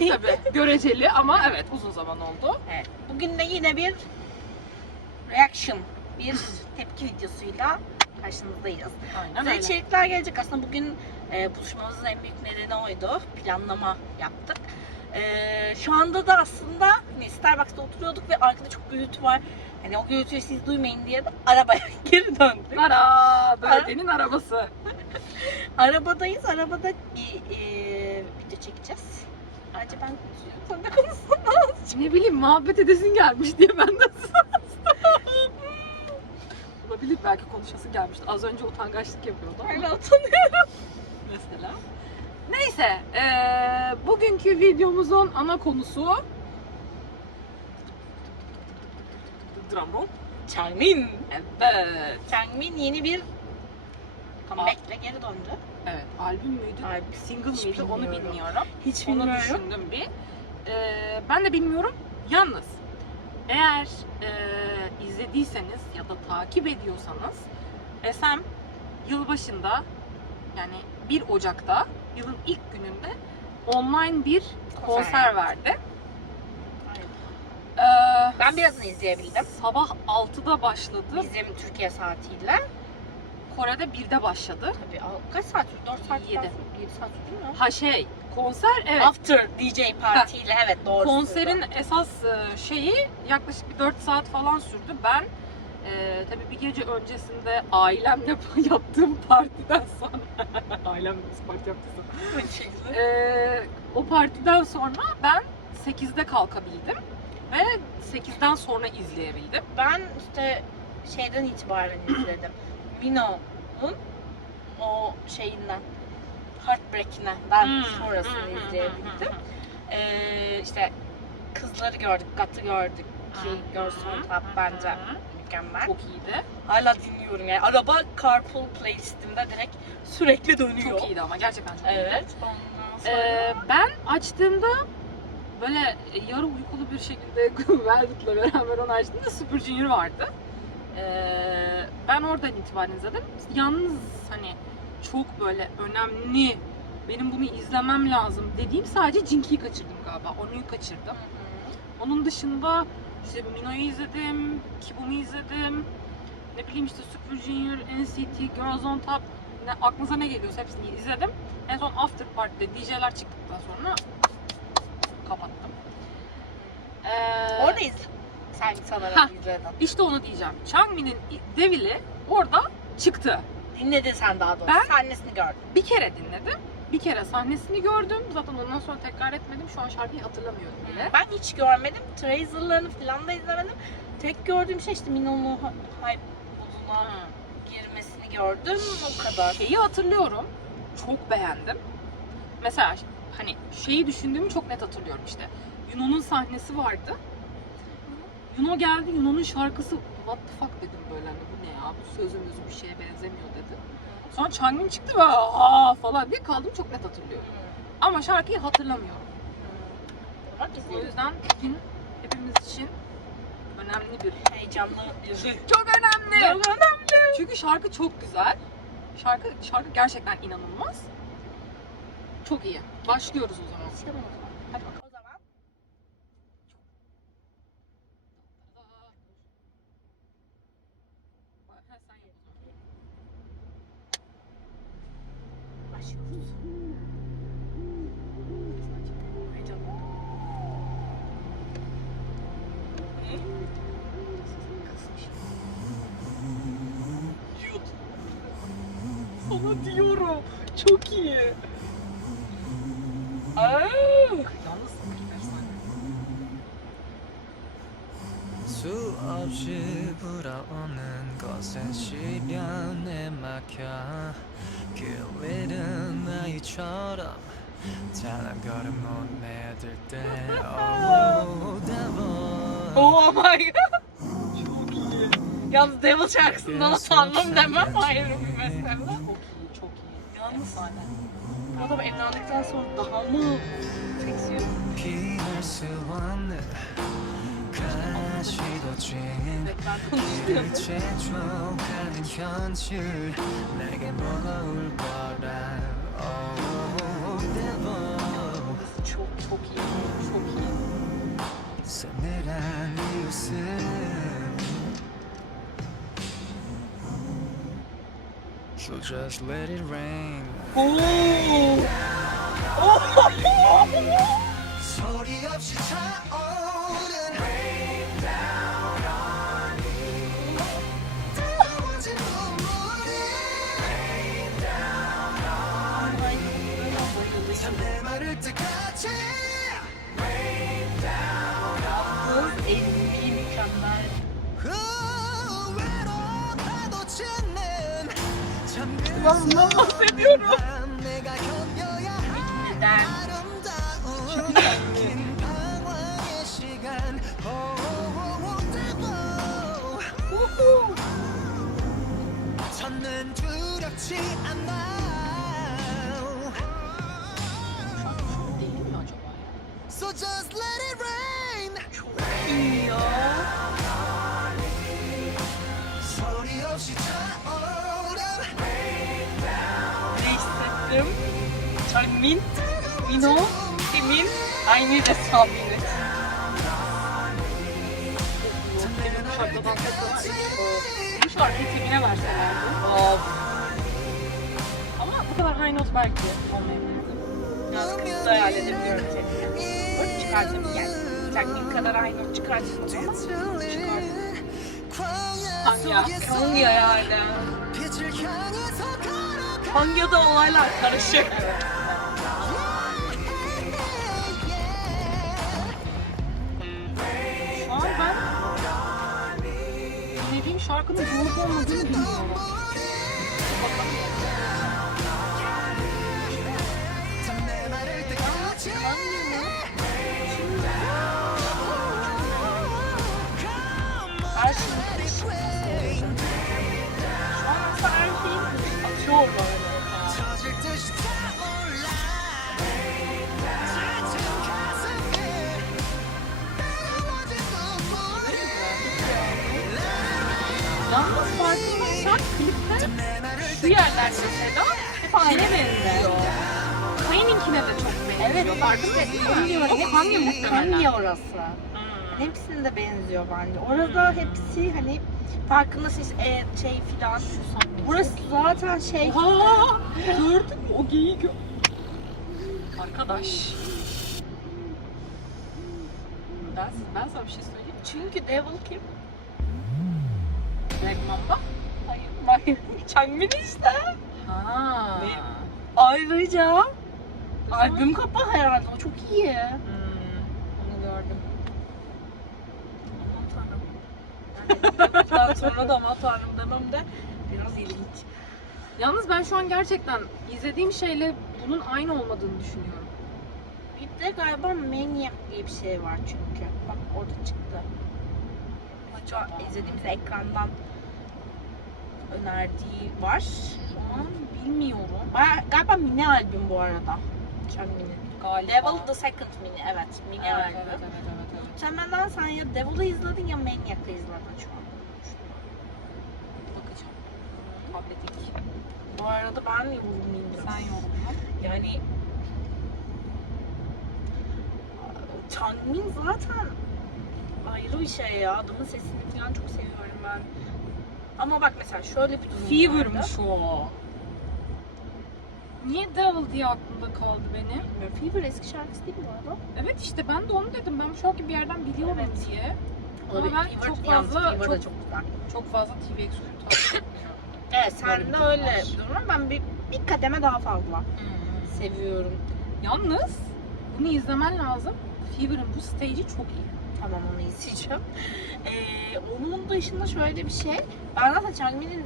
Yani tabii göreceli ama evet uzun zaman oldu. Evet. Bugün de yine bir reaction, bir tepki videosuyla karşınızdayız. Aynen öyle. içerikler gelecek. Aslında bugün e, buluşmamızın en büyük nedeni oydu. Planlama yaptık. E, şu anda da aslında hani Starbucks'ta oturuyorduk ve arkada çok gürültü var. Hani o gürültüyü siz duymayın diye de arabaya geri döndük. Ara, belediyenin arabası. Arabadayız. Arabada e, e, video çekeceğiz. Ayrıca ben. Sen de konuşsana. Ne bileyim muhabbet edesin gelmiş diye ben de Olabilir belki konuşası gelmişti. Az önce utangaçlık yapıyordu ama Öyle utanıyorum. mesela. Neyse, eee, bugünkü videomuzun ana konusu Drumroll. Changmin. Evet. Changmin yeni bir comeback'le geri döndü. Evet, albüm müydü? Albüm. Single Hiç mıydı onu bilmiyorum. bilmiyorum. Hiç Onu bilmiyorum. düşündüm bir. Ee, ben de bilmiyorum. Yalnız eğer e, izlediyseniz ya da takip ediyorsanız SM yılbaşında yani 1 Ocak'ta yılın ilk gününde online bir konser, Konser. verdi. Ee, Ben birazını izleyebildim. Sabah 6'da başladı. Bizim Türkiye saatiyle. Kore'de 1'de başladı. Tabii kaç saat sürdü? 4 saat Yedi. 7 saat sürdü mü? Ha şey, konser evet. After DJ partiyle evet doğru Konserin sürdü. esas e, şeyi yaklaşık bir 4 saat falan sürdü. Ben e, tabii bir gece öncesinde ailemle yaptığım partiden sonra ailemle nasıl parti yaptıysam e, o partiden sonra ben 8'de kalkabildim ve 8'den sonra izleyebildim. Ben işte şeyden itibaren izledim. Mino'nun o şeyinden Heartbreak'inden Hmm, sonrasını hmm, hmm, izleyebildim. hmm, Ee, işte kızları gördük, Gat'ı gördük ki hmm. Top bence mükemmel. Çok iyiydi. Hala dinliyorum yani. Araba carpool playlistimde direkt sürekli dönüyor. Çok iyiydi ama gerçekten çok iyiydi. Evet. Ondan sonra... Ee, ben açtığımda böyle yarı uykulu bir şekilde Velvet'le beraber onu açtığımda Super Junior vardı. Ee, ben oradan itibaren izledim. Yalnız hani çok böyle önemli benim bunu izlemem lazım dediğim sadece Jinki'yi kaçırdım galiba. Onu kaçırdım. Hı hı. Onun dışında işte Mino'yu izledim, Kibum'u izledim. Ne bileyim işte Super Junior, NCT, Girls on Top. Ne, aklınıza ne geliyorsa hepsini izledim. En son After Party'de DJ'ler çıktıktan sonra kapattım. Ee, Oradayız. Sen sanırım Hah. İşte onu diyeceğim. Changmin'in Devil'i orada çıktı. Dinledin sen daha doğrusu. Ben- Sahnesini gördün. Bir kere dinledim. Bir kere sahnesini gördüm. Zaten ondan sonra tekrar etmedim. Şu an şarkıyı hatırlamıyorum bile. Ben hiç görmedim. Trailer'larını falan da izlemedim. Tek gördüğüm şey işte Mino'nun hy- hype moduna girmesini gördüm. O kadar. Şeyi hatırlıyorum. Çok beğendim. Mesela hani şeyi düşündüğümü çok net hatırlıyorum işte. Yuno'nun sahnesi vardı. Yuno geldi. Yuno'nun şarkısı what the fuck dedim böyle hani bu ne ya bu sözü müzü bir şeye benzemiyor dedim. Sonra Changmin çıktı ve aa falan diye kaldım çok net hatırlıyorum. Ama şarkıyı hatırlamıyorum. O yüzden bugün hepimiz için önemli bir Heyecanlı bir Çok önemli. Çok önemli. Çünkü şarkı çok güzel. Şarkı şarkı gerçekten inanılmaz. Çok iyi. Başlıyoruz o zaman. Hadi bakalım. O zaman Ha, sen yap o zaman. Yut. Sana diyorum. Çok iyi. Aa! Yalnız efsane. 수 없이 불어오는 것에 시련에 막혀 길잃은 아이처럼 찬한 걸음 못 내들 때 Oh devil Oh my god. Çok iyi. Yalnız Devil şarkısından utandım demem ayrı bir mesele. Çok iyi, çok iyi. Yalnız Efsane. bu adam evlendikten sonra daha mı seksi? 최종하는 현실 내게 무거울 거라 So just let it rain. 오! 소리 없이 차오 죽을 때까지. Rain down on me 후회로 파도 치는 잠그는 내가 견뎌야 할 mint, you know, he means Bu şarkı filmine verselerdi. Ama bu kadar high note belki olmayabilirdi. Yani kızı hayal edebiliyorum kendimi. Böyle çıkardım yani. Teknik kadar high note çıkartmadım ama çıkardım. Kanya, Kanya yani. Kanya'da olaylar karışık. Dinlediğim şarkının doğru olmadığını bilmiyorum. 내 Yalnız farklı olarak klipte şu yerler mesela hep aynı benziyor. Kayıninkine de çok benziyor. Evet farkında mısın? Bilmiyorum. Hep hangi muhtemelen? orası? Hmm. Hepsine de benziyor bence. Orada hepsi hani farkındasın işte, e, şey filan. Burası zaten şey. Ha, gördün mü o geyiği Arkadaş. Ben, ben sana bir şey söyleyeyim. Çünkü Devil kim? Mamba. Hayır, işte. Ha. Ne? Ayrıca albüm kapağı herhalde o çok iyi. Hmm, onu gördüm. Aman tanrım. Ben sonra da aman tanrım demem de biraz ilginç. Yalnız ben şu an gerçekten izlediğim şeyle bunun aynı olmadığını düşünüyorum. Bir de galiba Maniac diye bir şey var çünkü. Bak orada çıktı. Hatta izlediğimiz ekrandan önerdiği var. Şu an bilmiyorum. Baya- galiba mini albüm bu arada. Changmin'in. Galiba. Devil the Second mini evet. Mini Evet, albüm. evet, evet, evet, evet. Muhtemelen sen ya Devil'ı izledin ya Maniac'ı izledin şu an. Bakacağım. Tabletik. Bu arada ben biraz. Sen yorumla. Yani Changmin zaten ayrı bir şey ya. Adamın sesini falan çok seviyorum ben. Ama bak mesela şöyle bir durum vardı. Fever'mış o. Niye Devil diye aklımda kaldı benim? Bilmiyorum, Fever eski şarkısı değil mi bu arada? Evet işte ben de onu dedim. Ben bu şarkıyı bir yerden biliyorum Evet. diye. Olabilir. ben Fever, çok yalnız fazla- Fever da çok- güzel. Çok fazla TV Exo'yu takip etmiyorum. Evet Böyle bir sen de durum öyle var. bir durum var. Ben bir, bir kademe daha fazla Hmm. seviyorum. Yalnız bunu izlemen lazım. Fever'ın bu stage'i çok iyi. Tamam onu izleyeceğim. Ee, onun dışında şöyle bir şey. Ben zaten Changmin'in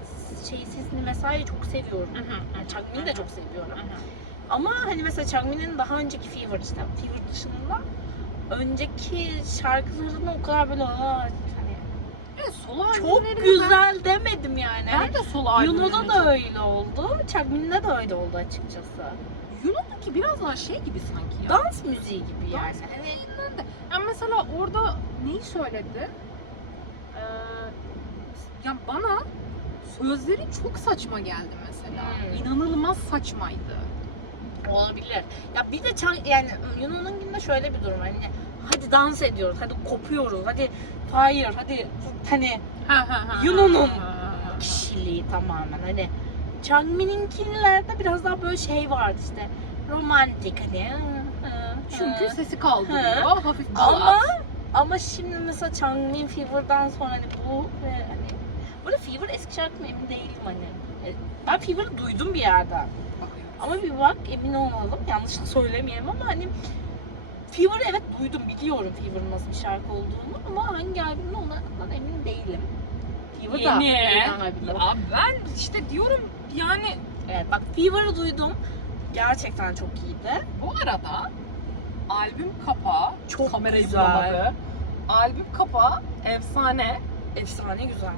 şey sesini vesaire çok seviyorum. Yani Changmin'i de çok seviyorum. Ama hani mesela Changmin'in daha önceki Fever işte Fever dışında önceki şarkılarını o kadar böyle aa, hani Evet solo çok albümlerini ben- güzel demedim yani. Ben, de solo albümlerini Yuno'da da öyle oldu. Changmin'de de öyle oldu açıkçası. Yuno'daki biraz daha şey gibi sanki ya. Dans müziği gibi yani. Dans Hani Yani mesela orada neyi söyledi? Ee, ya bana sözleri çok saçma geldi mesela. Hmm. İnanılmaz saçmaydı. Olabilir. Ya bir de Çan- yani Yunan'ın günde şöyle bir durum. Hani hadi dans ediyoruz, hadi kopuyoruz, hadi fire, hadi hani Ha, ha, ha, Yunan'ın kişiliği tamamen hani Changmin'inkilerde biraz daha böyle şey vardı işte romantik hani Çünkü sesi kaldırıyor. Hafif balat. ama ama şimdi mesela Changmin Fever'dan sonra hani bu ve hani burada Fever eski şarkı mı emin değilim hani E, ben Fever'ı duydum bir yerden ama bir bak emin olmalım yanlış söylemeyeyim ama hani Fever'ı evet duydum biliyorum Fever'ın nasıl bir şarkı olduğunu ama hangi albümde ondan emin değilim. Fever da Yeni. Ya ben işte diyorum yani Evet bak Fever'ı duydum. Gerçekten çok iyiydi. bu arada albüm kapağı Çok kamerayı güzel. bulamadı. Albüm kapağı efsane. Efsane güzel.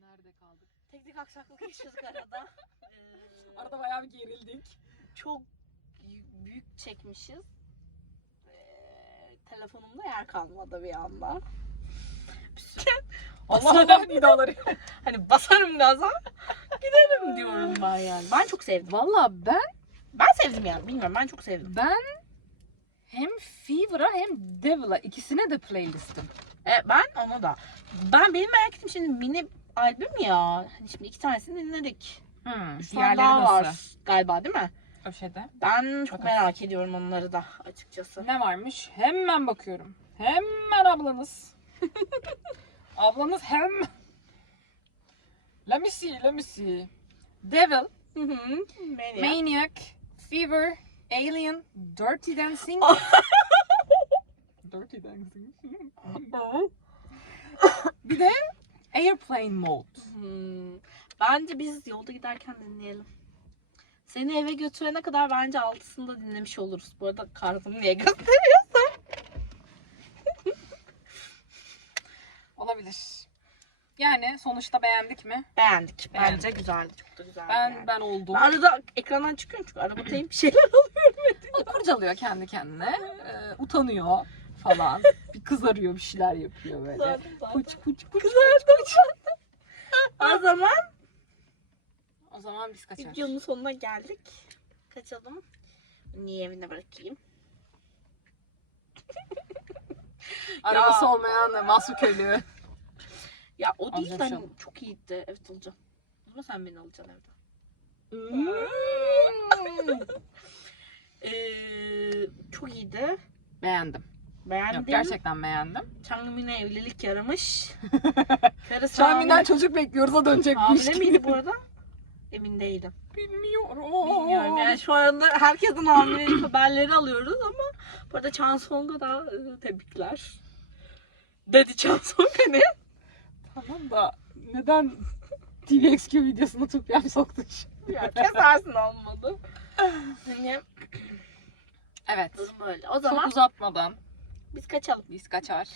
Nerede kaldık? Teknik aksaklık yaşadık arada. Ee, Arada bayağı bir gerildik. çok büyük çekmişiz. Ee, telefonumda yer kalmadı bir anda. Basarım, nidaları. hani basarım gaza giderim diyorum ben yani. Ben çok sevdim. Valla ben Ben sevdim yani. Bilmiyorum ben çok sevdim. ben hem Fever'a hem Devil'a ikisine de playlistim. E, ben ona da. Ben benim merak ettiğim şimdi mini albüm ya. Hani şimdi iki tanesini dinledik. Hmm, Üç tane daha var galiba değil mi? O şeyde. Ben çok Bakalım. merak ediyorum onları da açıkçası. Ne varmış? Hemen bakıyorum. Hemen ablanız. ablanız hem. Let me see, let me see. Devil, Hı hı. Maniac. Maniac, Fever, Alien, Dirty Dancing. Dirty Dancing. bir de Airplane Mode. Hmm. Bence biz yolda giderken dinleyelim. Seni eve götürene kadar bence altısında dinlemiş oluruz. Bu arada kartımı niye gösteriyorsun? Olabilir. Yani sonuçta beğendik mi? Beğendik. Bence Beğendik. güzeldi. Çok da güzeldi. Ben yani. ben oldum. Ben arada ekrandan çıkıyorum çünkü arabadayım bir şeyler alıyorum. O kurcalıyor kendi kendine. Ee, utanıyor falan. bir kızarıyor bir şeyler yapıyor böyle. Zaten- zaten. Kuç kuç kuç. O zaman O zaman biz kaçar. videonun sonuna geldik. Kaçalım. Niye evine bırakayım? Arabası Ya. olmayan Mahsun Köylü. Ya o değil de Alacağım hani çok iyiydi. Evet alacağım. O zaman sen beni alacaksın evden. Ee, çok iyiydi. Beğendim. Beğendim. Yok, gerçekten beğendim. Changmin'e evlilik yaramış. Karısı Şahin'den hamile, çocuk bekliyoruz o dönecekmiş. hamile miydi bu arada? Emin değilim. Bilmiyorum. Bilmiyorum yani şu anda herkesin hamilelik haberleri alıyoruz ama bu arada Chansong'a da e, tebrikler. Dedi Chansong hani. Tamam da neden TVXQ videosunu Tupyam soktu şimdi? Ya kesersin olmadı. Hani Evet. durum böyle. O zaman Çok uzatmadan biz kaçalım. biz kaçar.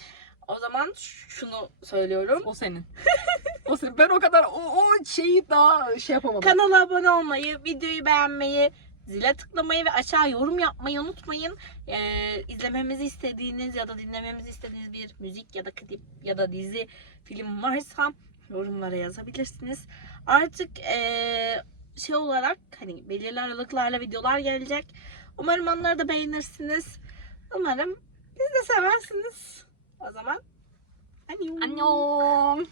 O zaman şunu söylüyorum. O senin. o senin. Ben o kadar o, o şeyi daha şey yapamadım. Kanala abone olmayı, videoyu beğenmeyi, zile tıklamayı ve aşağı yorum yapmayı unutmayın. Ee, izlememizi istediğiniz ya da dinlememizi istediğiniz bir müzik ya da klip ya da dizi, film varsa yorumlara yazabilirsiniz. Artık ee, şey olarak hani belirli aralıklarla videolar gelecek. Umarım onları da beğenirsiniz. Umarım siz de seversiniz. O zaman annyeong. Annyeong.